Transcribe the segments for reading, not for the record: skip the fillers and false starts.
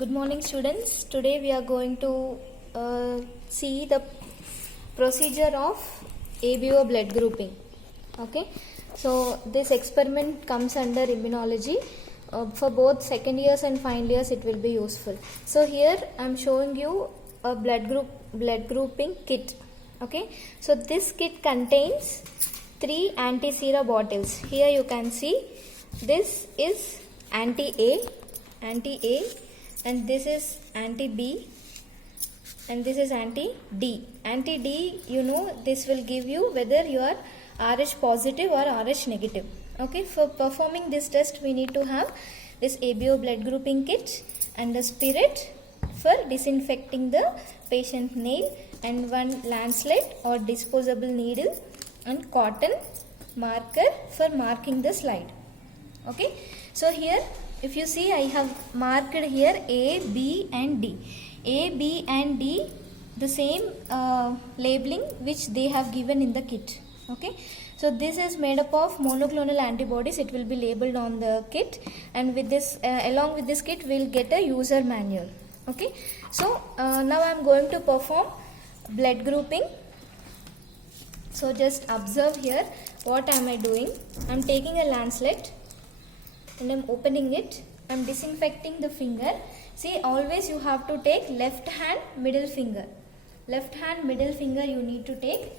Good morning, students. Today we are going to see the procedure of ABO blood grouping. Okay, so this experiment comes under immunology. For both second years and final years it will be useful. So here I am showing you a blood grouping kit. Okay, so this kit contains 3 anti-sera bottles. Here you can see this is anti-A, and this is anti-B, and this is anti-D. Anti-D, you know, this will give you whether you are Rh positive or Rh negative. Okay, for performing this test we need to have this ABO blood grouping kit and a spirit for disinfecting the patient nail, and one lancelet or disposable needle, and cotton marker for marking the slide. Okay, so here if you see, I have marked here A, B and D. A, B and D, the same labeling which they have given in the kit. Okay, so this is made up of monoclonal antibodies. It will be labeled on the kit, and with this along with this kit we will get a user manual. Okay, so now I am going to perform blood grouping. So just observe here what am I doing. I am taking a lancelet and I am opening it. I am disinfecting the finger. See, always you have to take left hand middle finger. Left hand middle finger you need to take,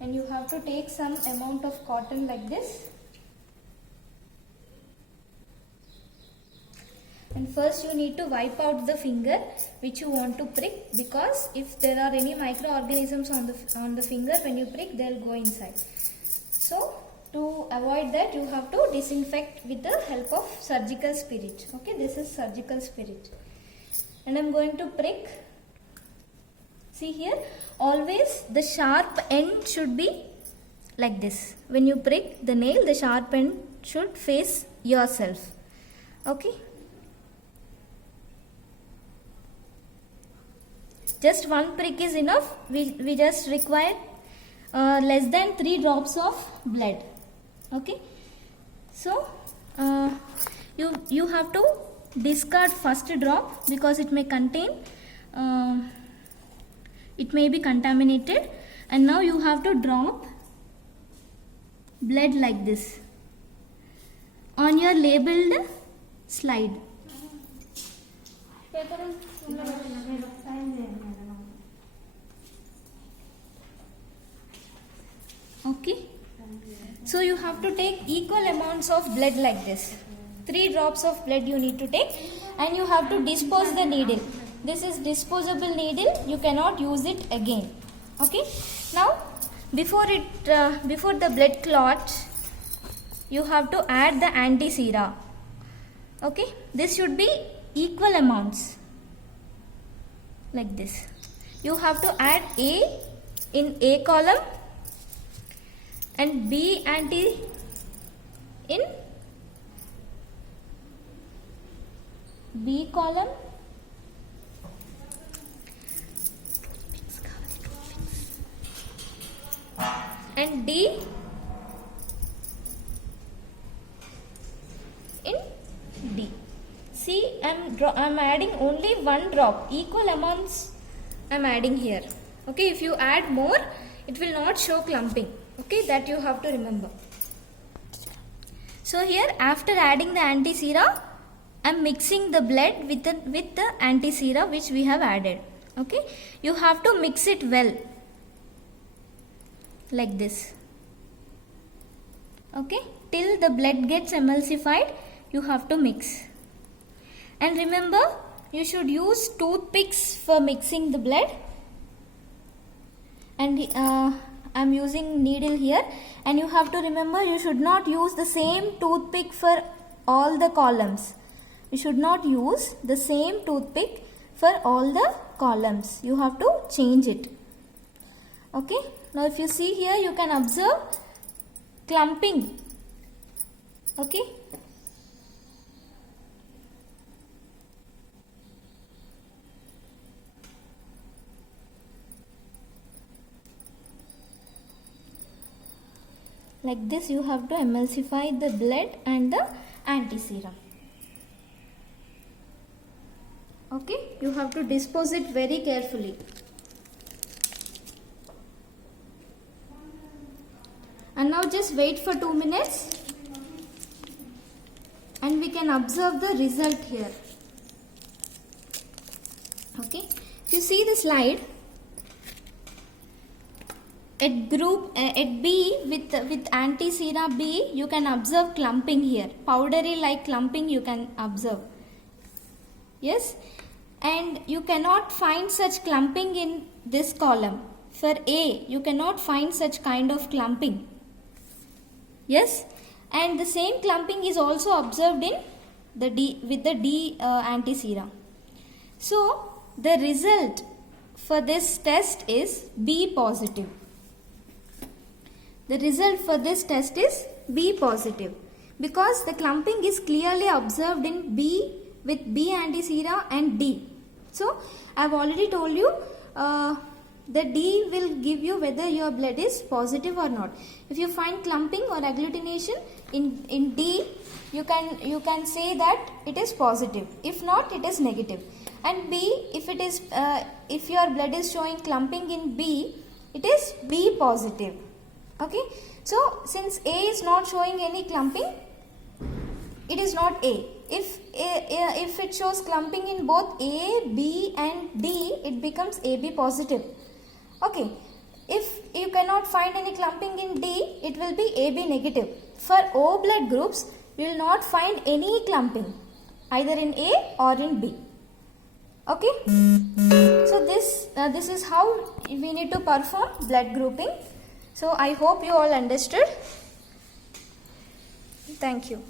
and you have to take some amount of cotton like this. And first you need to wipe out the finger which you want to prick, because if there are any microorganisms on the finger, when you prick they will go inside. So to avoid that you have to disinfect with the help of surgical spirit. Okay, this is surgical spirit, and I am going to prick. See here, always the sharp end should be like this. When you prick the nail, the sharp end should face yourself. Okay, just one prick is enough. We just require less than 3 drops of blood. Okay, so you have to discard first drop because it may contain it may be contaminated, and now you have to drop blood like this on your labeled slide. Okay, so you have to take equal amounts of blood like this. 3 drops of blood you need to take, and you have to dispose the needle. This is disposable needle, you cannot use it again. Okay, now before the blood clot you have to add the anti-sera. Okay, this should be equal amounts like this. You have to add A in A column and B anti in B column, and D in D. See, I'm adding only 1 drop. Equal amounts I'm adding here. Okay, if you add more, it will not show clumping. Okay, that you have to remember. So here, after adding the anti-sera, I am mixing the blood with the anti-sera which we have added. Okay, you have to mix it well like this. Okay, till the blood gets emulsified you have to mix. And remember, you should use toothpicks for mixing the blood. And I am using needle here, and you have to remember you should not use the same toothpick for all the columns. You should not use the same toothpick for all the columns. You have to change it. Okay, now if you see here, you can observe clumping. Okay, like this you have to emulsify the blood and the anti-sera. Okay, you have to dispose it very carefully. And now just wait for 2 minutes and we can observe the result here. Okay, if you see the slide, at B with anti-sera B, you can observe clumping here. Powdery like clumping you can observe. Yes, and you cannot find such clumping in this column. For A, you cannot find such kind of clumping. Yes, and the same clumping is also observed in the D with the D anti-sera. So the result for this test is B positive. The result for this test is B positive because the clumping is clearly observed in B with B anti-sera and D. So I have already told you the D will give you whether your blood is positive or not. If you find clumping or agglutination in D, you can say that it is positive. If not, it is negative. And B, if your blood is showing clumping in B, it is B positive. Okay, so since A is not showing any clumping, it is not A. If it shows clumping in both A, B and D, it becomes AB positive. Okay, if you cannot find any clumping in D, it will be AB negative. For O blood groups, we will not find any clumping either in A or in B. Okay, so this is how we need to perform blood grouping. So I hope you all understood. Thank you.